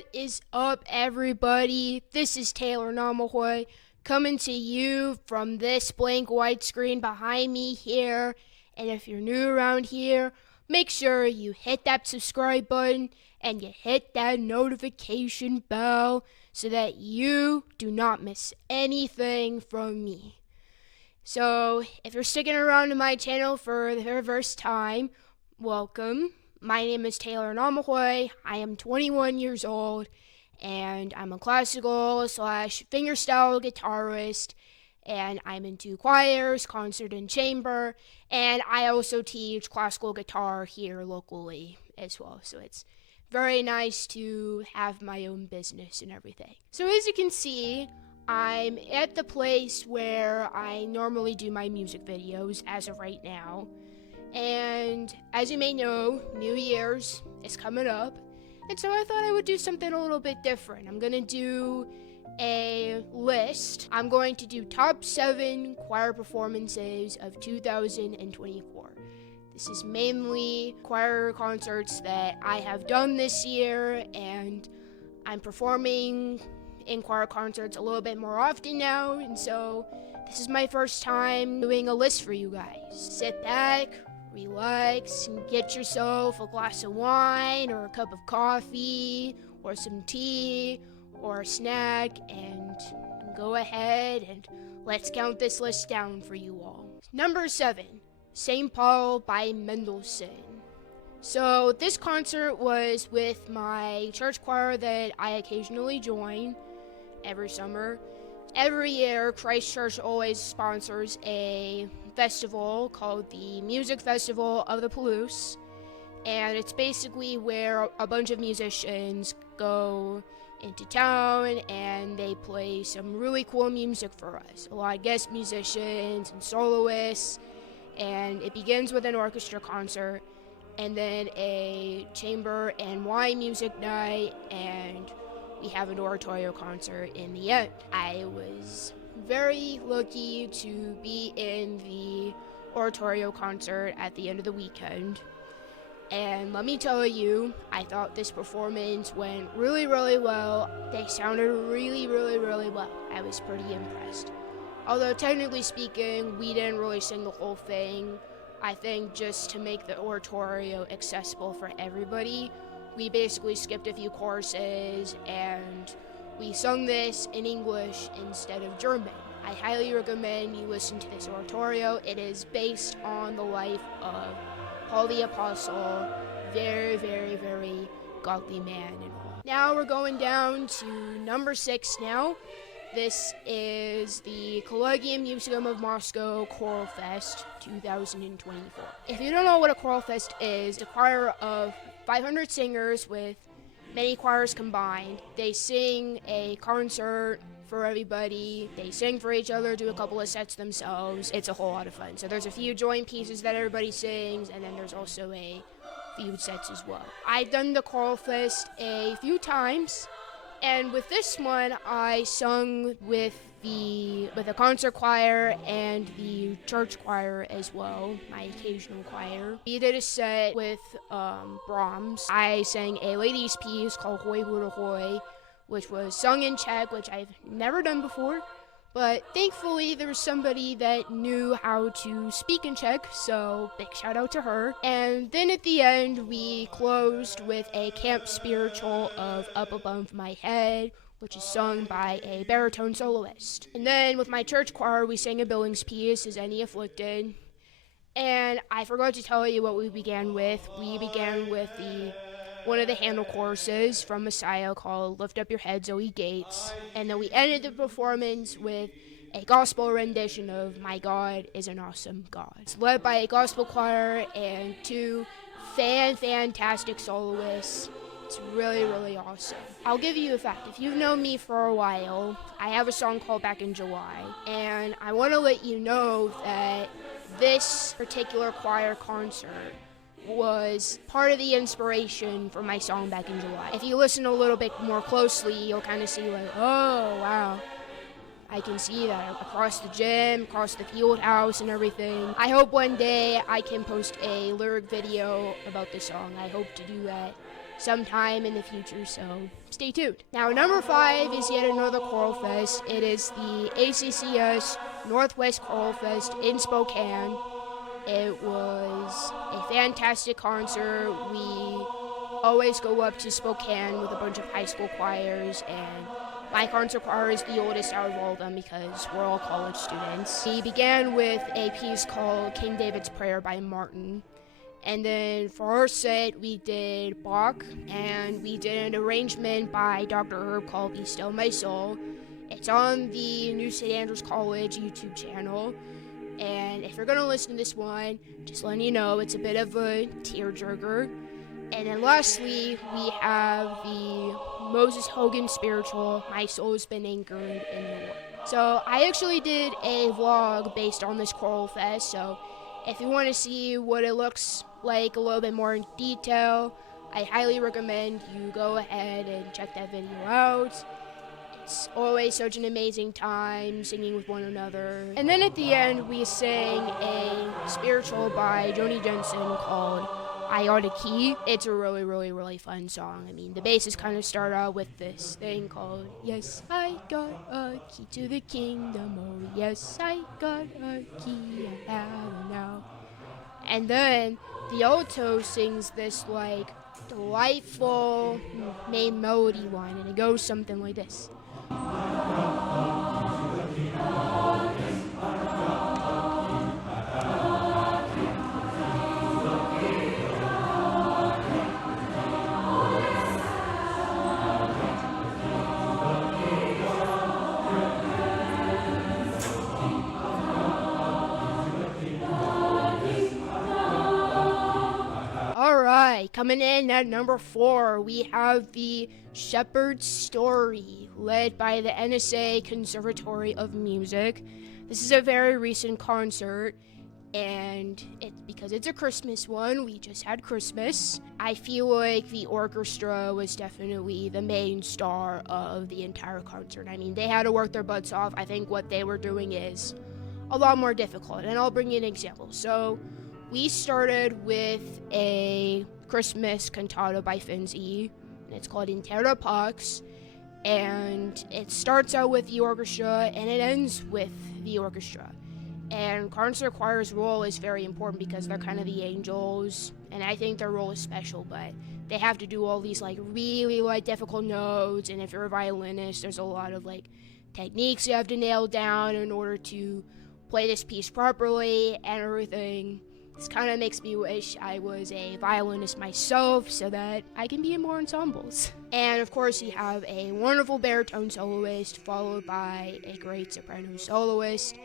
What is up, everybody? This is Taylor Namahoy coming to you from this blank white screen behind me here. And if you're new around here, make sure you hit that subscribe button and you hit that notification bell so that you do not miss anything from me. So, if you're sticking around to my channel for the very first time, welcome. My name is Taylor Namahoy. I am 21 years old, and I'm a classical / fingerstyle guitarist, and I'm into choirs, concert and chamber, and I also teach classical guitar here locally as well. So it's very nice to have my own business and everything. So as you can see, I'm at the place where I normally do my music videos as of right now. And as you may know, New Year's is coming up, and so I thought I would do something a little bit different. I'm going to do a list. I'm going to do top 7 choir performances of 2024. This is mainly choir concerts that I have done this year, and I'm performing in choir concerts a little bit more often now, and so this is my first time doing a list for you guys. Sit back, relax, and get yourself a glass of wine or a cup of coffee or some tea or a snack and go ahead and let's count this list down for you all. Number 7, St. Paul by Mendelssohn. So this concert was with my church choir that I occasionally join every summer. Every year, Christ Church always sponsors a festival called the Music Festival of the Palouse, and it's basically where a bunch of musicians go into town and they play some really cool music for us. A lot of guest musicians and soloists, and it begins with an orchestra concert and then a chamber and wine music night, and we have an oratorio concert in the end. I was very lucky to be in the oratorio concert at the end of the weekend, and let me tell you, I thought this performance went really well. They sounded really well. I was pretty impressed. Although technically speaking, we didn't really sing the whole thing. I think just to make the oratorio accessible for everybody, we basically skipped a few choruses and we sung this in English instead of German. I highly recommend you listen to this oratorio. It is based on the life of Paul the Apostle. Very godly man and all. Now we're going down to number 6 now. This is the Collegium Musicum of Moscow Choral Fest 2024. If you don't know what a choral fest is, it's a choir of 500 singers with many choirs combined. They sing a concert for everybody. They sing for each other, do a couple of sets themselves. It's a whole lot of fun. So there's a few joint pieces that everybody sings, and then there's also a few sets as well. I've done the choral fest a few times, and with this one, I sung with a concert choir and the church choir as well, my occasional choir. We did a set with Brahms. I sang a ladies' piece called Hoi Buddha Hoi, which was sung in Czech, which I've never done before. But thankfully, there was somebody that knew how to speak in Czech, so big shout out to her. And then at the end, we closed with a camp spiritual of Up Above My Head, which is sung by a baritone soloist. And then with my church choir, we sang a Billings piece, Is Any Afflicted? And I forgot to tell you what we began with. We began with one of the Handel choruses from Messiah called Lift Up Your Head, Zoe Gates. And then we ended the performance with a gospel rendition of My God is an Awesome God. It's led by a gospel choir and 2 fantastic soloists. It's really awesome. I'll give you a fact. If you've known me for a while, I have a song called Back in July. And I want to let you know that this particular choir concert was part of the inspiration for my song Back in July. If you listen a little bit more closely, you'll kind of see like, oh, wow. I can see that across the gym, across the field house and everything. I hope one day I can post a lyric video about this song. I hope to do that sometime in the future, so stay tuned. Now, number 5 is yet another Choral Fest. It is the ACCS Northwest Choral Fest in Spokane. It was a fantastic concert. We always go up to Spokane with a bunch of high school choirs, and my concert choir is the oldest out of all of them because we're all college students. We began with a piece called King David's Prayer by Martin. And then for our set, we did Bach, and we did an arrangement by Dr. Herb called Be Still My Soul. It's on the New St. Andrews College YouTube channel. And if you're going to listen to this one, just letting you know, it's a bit of a tearjerker. And then lastly, we have the Moses Hogan spiritual, My Soul Has Been Anchored in the Lord. So I actually did a vlog based on this Choral Fest, so if you want to see what it looks like a little bit more in detail, I highly recommend you go ahead and check that video out. It's always such an amazing time singing with one another. And then at the end, we sang a spiritual by Joni Jensen called I Got a Key. It's a really, really, really fun song. I mean, the bases kind of start out with this thing called, yes, I got a key to the kingdom, oh yes, I got a key, I have it now. And then the alto sings this, like, delightful main melody line, and it goes something like this. Alright, coming in at number 4, we have the Shepherd's Story, led by the NSA Conservatory of Music. This is a very recent concert, and because it's a Christmas one, we just had Christmas. I feel like the orchestra was definitely the main star of the entire concert. I mean, they had to work their butts off. I think what they were doing is a lot more difficult, and I'll bring you an example. So we started with a Christmas cantata by Finzi, and it's called In Terra Pax, and it starts out with the orchestra, and it ends with the orchestra. And concert choir's role is very important because they're kind of the angels, and I think their role is special, but they have to do all these, like, really, like, difficult notes, and if you're a violinist, there's a lot of, like, techniques you have to nail down in order to play this piece properly and everything. This kind of makes me wish I was a violinist myself so that I can be in more ensembles. And of course, you have a wonderful baritone soloist followed by a great soprano soloist.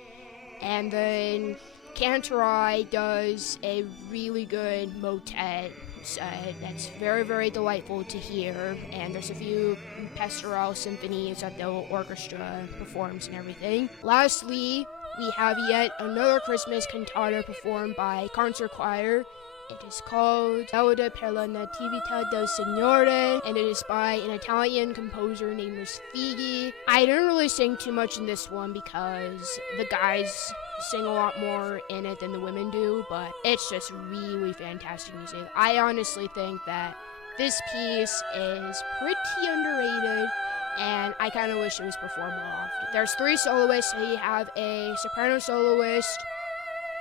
And then Cantorai does a really good motet set that's very, very delightful to hear. And there's a few pastoral symphonies that the orchestra performs and everything. Lastly, we have yet another Christmas cantata performed by concert choir. It is called Lauda per la Natività del Signore, and it is by an Italian composer named Respighi. I didn't really sing too much in this one because the guys sing a lot more in it than the women do, but it's just really fantastic music. I honestly think that this piece is pretty underrated, and I kind of wish it was performed more often. There's 3 soloists, so you have a soprano soloist,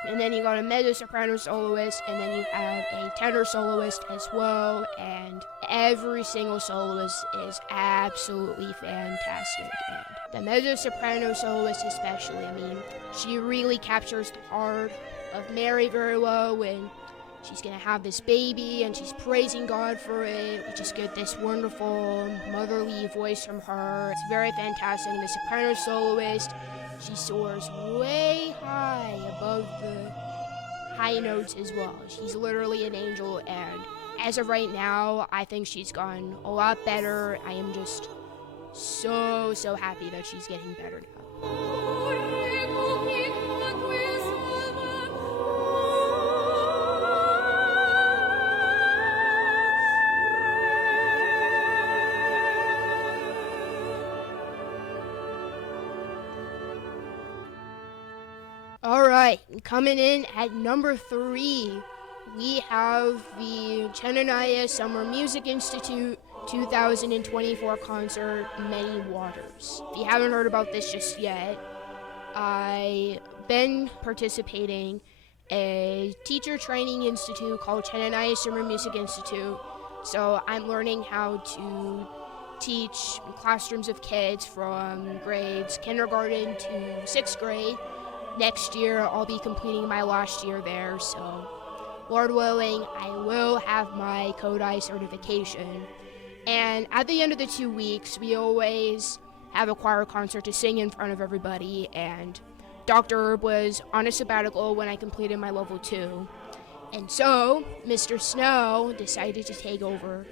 and then you got a mezzo-soprano soloist, and then you have a tenor soloist as well, and every single soloist is absolutely fantastic. And the mezzo-soprano soloist especially, I mean, she really captures the heart of Mary very well when she's gonna have this baby and she's praising God for it. We just get this wonderful motherly voice from her. It's very fantastic. And the soprano soloist, she soars way high above the high notes as well. She's literally an angel, and as of right now, I think she's gotten a lot better. I am just so happy that she's getting better now. Alright, coming in at number 3, we have the Chennai Summer Music Institute 2024 concert, Many Waters. If you haven't heard about this just yet, I've been participating a teacher training institute called Chennai Summer Music Institute. So I'm learning how to teach classrooms of kids from grades kindergarten to 6th grade. Next year, I'll be completing my last year there, so Lord willing, I will have my Kodai certification. And at the end of the 2 weeks, we always have a choir concert to sing in front of everybody, and Dr. Herb was on a sabbatical when I completed my level 2. And so, Mr. Snow decided to take over.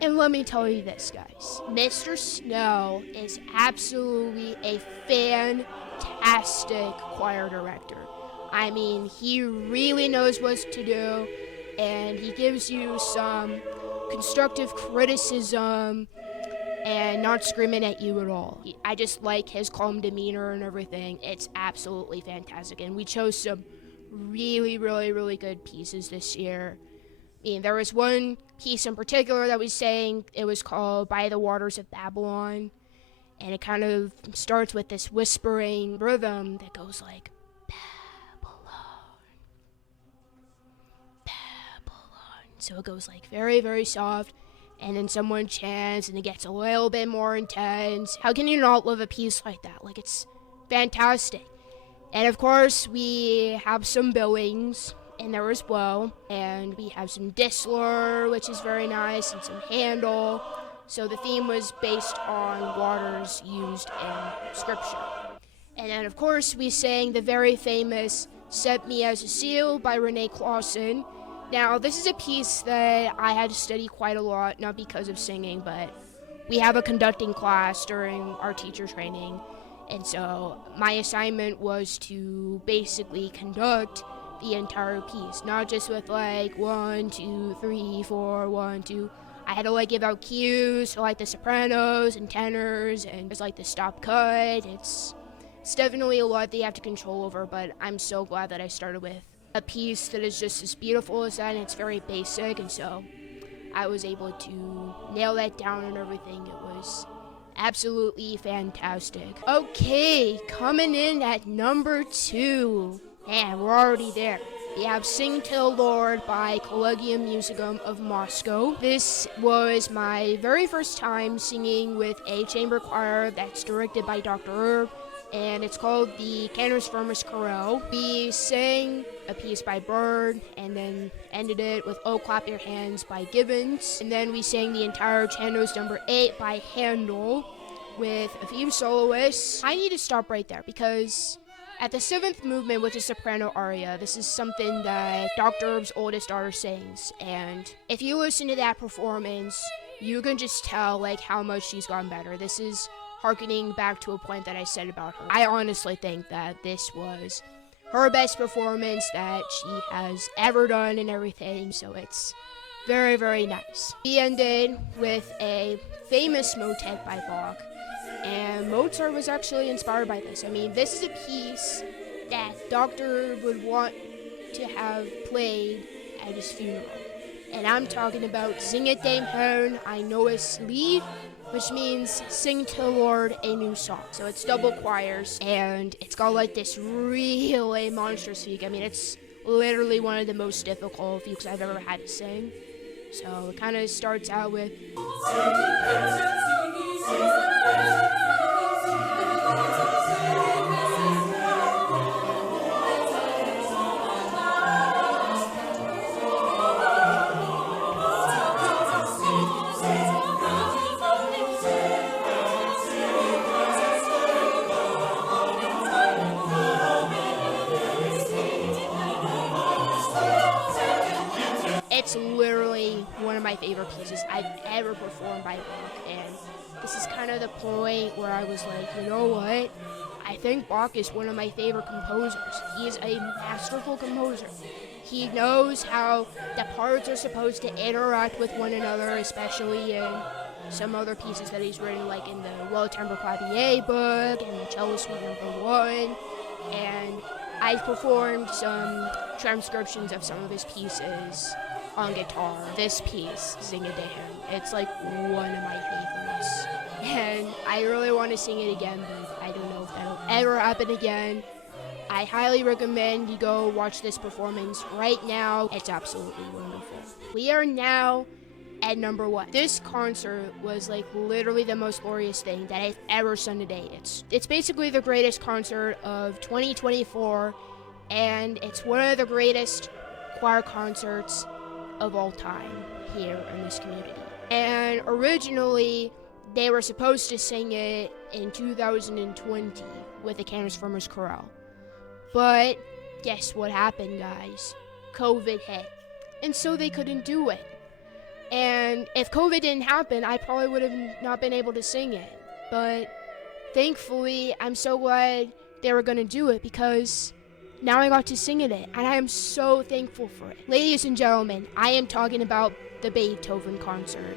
And let me tell you this, guys. Mr. Snow is absolutely a fantastic choir director. I mean, he really knows what to do, and he gives you some constructive criticism and not screaming at you at all. I just like his calm demeanor and everything. It's absolutely fantastic, and we chose some really, really, really good pieces this year. I mean, there was one piece in particular that we sang. It was called By the Waters of Babylon, and it kind of starts with this whispering rhythm that goes like, so it goes like very, very soft, and then someone chants and it gets a little bit more intense. How can you not love a piece like that? Like, it's fantastic. And of course, we have some Billings in there as well, and we have some Disler, which is very nice, and some Handel. So the theme was based on waters used in scripture. And then of course, we sang the very famous Set Me As a Seal by Renee Clausen. Now, this is a piece that I had to study quite a lot, not because of singing, but we have a conducting class during our teacher training, and so my assignment was to basically conduct the entire piece, not just with like 1, 2, 3, 4, 1, 2. I had to like give out cues to like the sopranos and tenors, and there's like the stop cut. It's definitely a lot that you have to control over, but I'm so glad that I started with a piece that is just as beautiful as that, and it's very basic, and so I was able to nail that down and everything. It was absolutely fantastic. Okay, coming in at number 2, and we're already there. We have Sing to the Lord by Collegium Musicum of Moscow. This was my very first time singing with a chamber choir that's directed by Dr. Herb, and it's called the Cantus Firmus Chorale. We sang a piece by Bird, and then ended it with Oh Clap Your Hands by Gibbons. And then we sang the entire Chandos number 8 by Handel with a few soloists. I need to stop right there because at the 7th movement, which is soprano aria, this is something that Dr. Herb's oldest daughter sings. And if you listen to that performance, you can just tell like how much she's gotten better. This is harkening back to a point that I said about her. I honestly think that this was her best performance that she has ever done and everything, so it's very, very nice. We ended with a famous motet by Bach, and Mozart was actually inspired by this. I mean, this is a piece that Dr. would want to have played at his funeral. And I'm talking about Singet dem Herrn ein neues Lied, which means sing to the Lord a new song. So it's double choirs, and it's got like this really monstrous fugue. I mean, it's literally one of the most difficult fugues I've ever had to sing. So it kind of starts out with it's literally one of my favorite pieces I've ever performed by Bach, and this is kind of the point where I was like, you know what? I think Bach is one of my favorite composers. He is a masterful composer. He knows how the parts are supposed to interact with one another, especially in some other pieces that he's written, like in the Well Timbre Clavier book and the Cello Suite No. 1. And I've performed some transcriptions of some of his pieces on guitar. This piece, Sing It to Him, it's like one of my favorites. And I really want to sing it again, but I don't know if that'll ever happen again. I highly recommend you go watch this performance right now. It's absolutely wonderful. We are now at number 1. This concert was like literally the most glorious thing that I've ever seen to date. It's basically the greatest concert of 2024, and it's one of the greatest choir concerts of all time here in this community. And originally, they were supposed to sing it in 2020 with the Canis Firmus Chorale. But guess what happened, guys? COVID hit. And so they couldn't do it. And if COVID didn't happen, I probably would have not been able to sing it. But thankfully, I'm so glad they were going to do it, because now I got to sing it, and I am so thankful for it. Ladies and gentlemen, I am talking about the Beethoven Concert,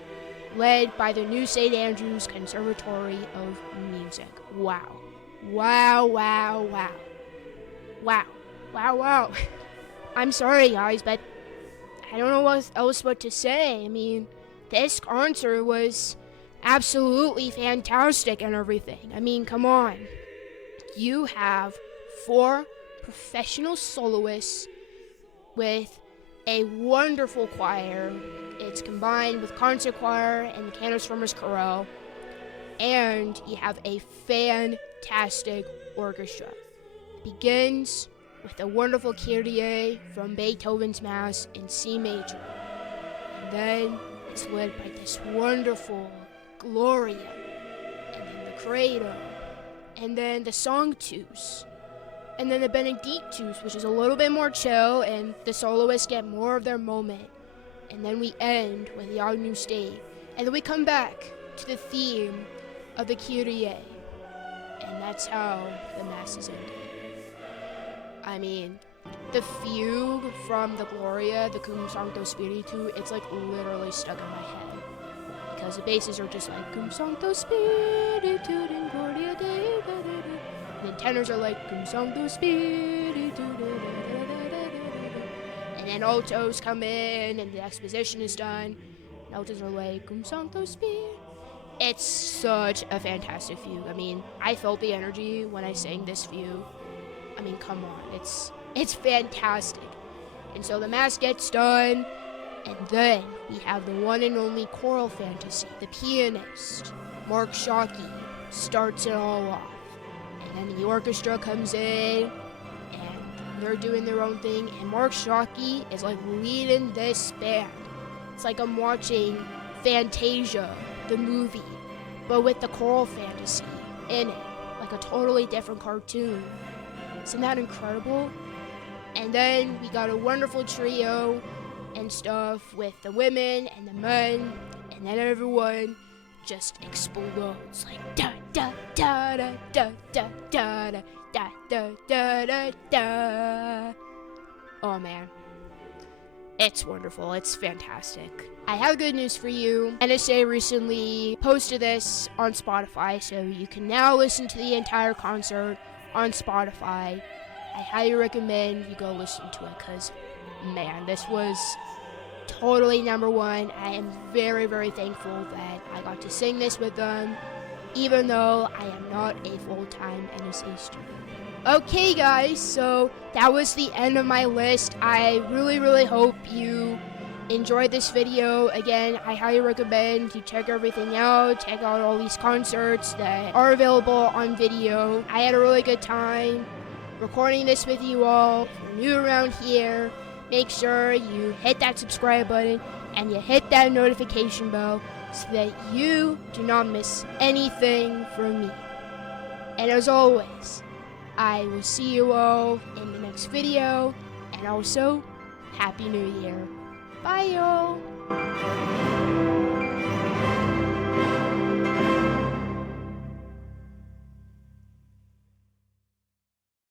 led by the New St. Andrews Conservatory of Music. Wow. Wow, wow, wow. Wow. Wow, wow. I'm sorry, guys, but I don't know what else to say. I mean, this concert was absolutely fantastic and everything. I mean, come on. You have 4 professional soloists with a wonderful choir. It's combined with concert choir and the Canis Firmus Chorale. And you have a fantastic orchestra. It begins with a wonderful Kyrie from Beethoven's Mass in C major. And then it's led by this wonderful Gloria, and then the Credo, and then the Sanctus, and then the Benedictus, which is a little bit more chill, and the soloists get more of their moment. And then we end with the Agnus Dei, and then we come back to the theme of the Kyrie, and that's how the Mass is ended. I mean, the fugue from the Gloria, the Cum Sancto Spiritu, it's like literally stuck in my head. Because the basses are just like, Cum Sancto Spiritu in Gloria Dei, da, da, da. And the tenors are like, Cum Sancto Spiritu, da, da, da, da, da, da. And then altos come in, and the exposition is done. And altos are like, Cum Sancto Spiritu. It's such a fantastic fugue. I mean, I felt the energy when I sang this fugue. I mean, come on, it's fantastic. And so the Mass gets done, and then we have the one and only choral fantasy. The pianist, Mark Shockey, starts it all off. And then the orchestra comes in, and they're doing their own thing, and Mark Shockey is like leading this band. It's like I'm watching Fantasia, the movie, but with the choral fantasy in it, like a totally different cartoon. Isn't that incredible? And then we got a wonderful trio and stuff with the women and the men, and then everyone just explodes like da da da da da da da da da da da da. Oh man, it's wonderful. It's fantastic. I have good news for you. NSA recently posted this on Spotify, so you can now listen to the entire concert on Spotify. I highly recommend you go listen to it, because man, this was totally number 1. I am very, very thankful that I got to sing this with them, even though I am not a full-time NSA student. Okay guys, so that was the end of my list. I really, really hope you enjoyed this video. Again, I highly recommend you check everything out. Check out all these concerts that are available on video. I had a really good time recording this with you all. If you're new around here, make sure you hit that subscribe button and you hit that notification bell so that you do not miss anything from me. And as always, I will see you all in the next video, and also, Happy New Year. Bye, y'all.